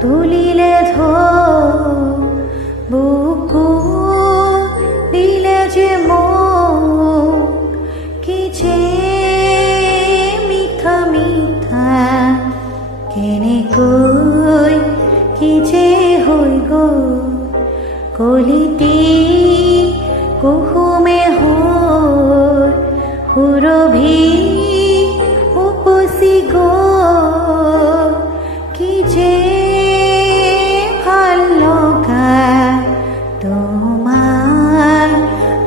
তুলিলে বুকু দিলে যে কি যে মিঠা মিঠা কেনেকৈ কি যে হৈ গ'ল কলিটি কুহুমে হৈ সুৰভি উপচি গ'ল কি যে ভাল লগা তোমাৰ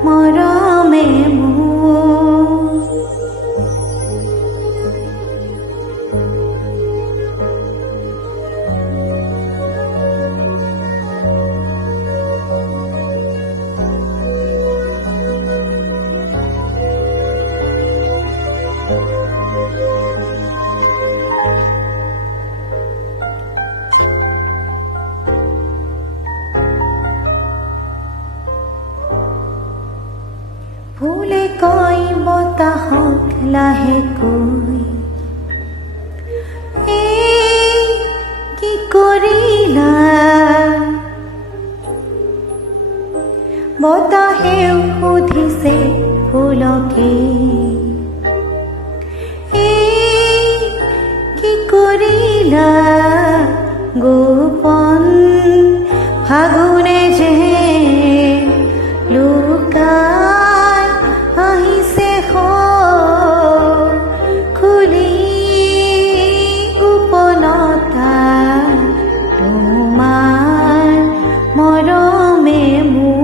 মৰমে মোৰ। ফুলে কয় বতাহক লাহেকৈ কি কৰিলা বতাহেও সুধিছে ফুলকে কি কৰিলা গোপন ফাগুনে যে লুকাই আহিছে খুলি গোপনতা তোমাৰ মৰমে মোৰ।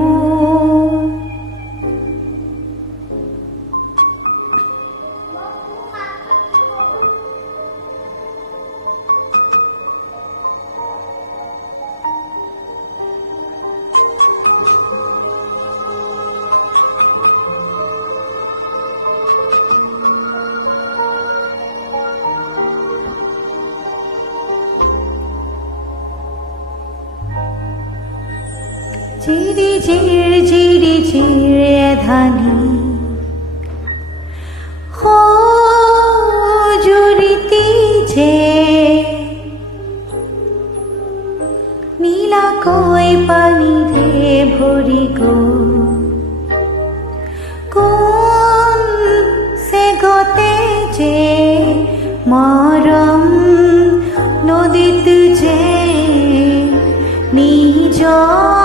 জিৰি ধানি জুৰিতি যে নীলাকৈ পানীৰে ভৰি গ'ল কোন চেগতে যে মৰম নদীত যে নিজৰ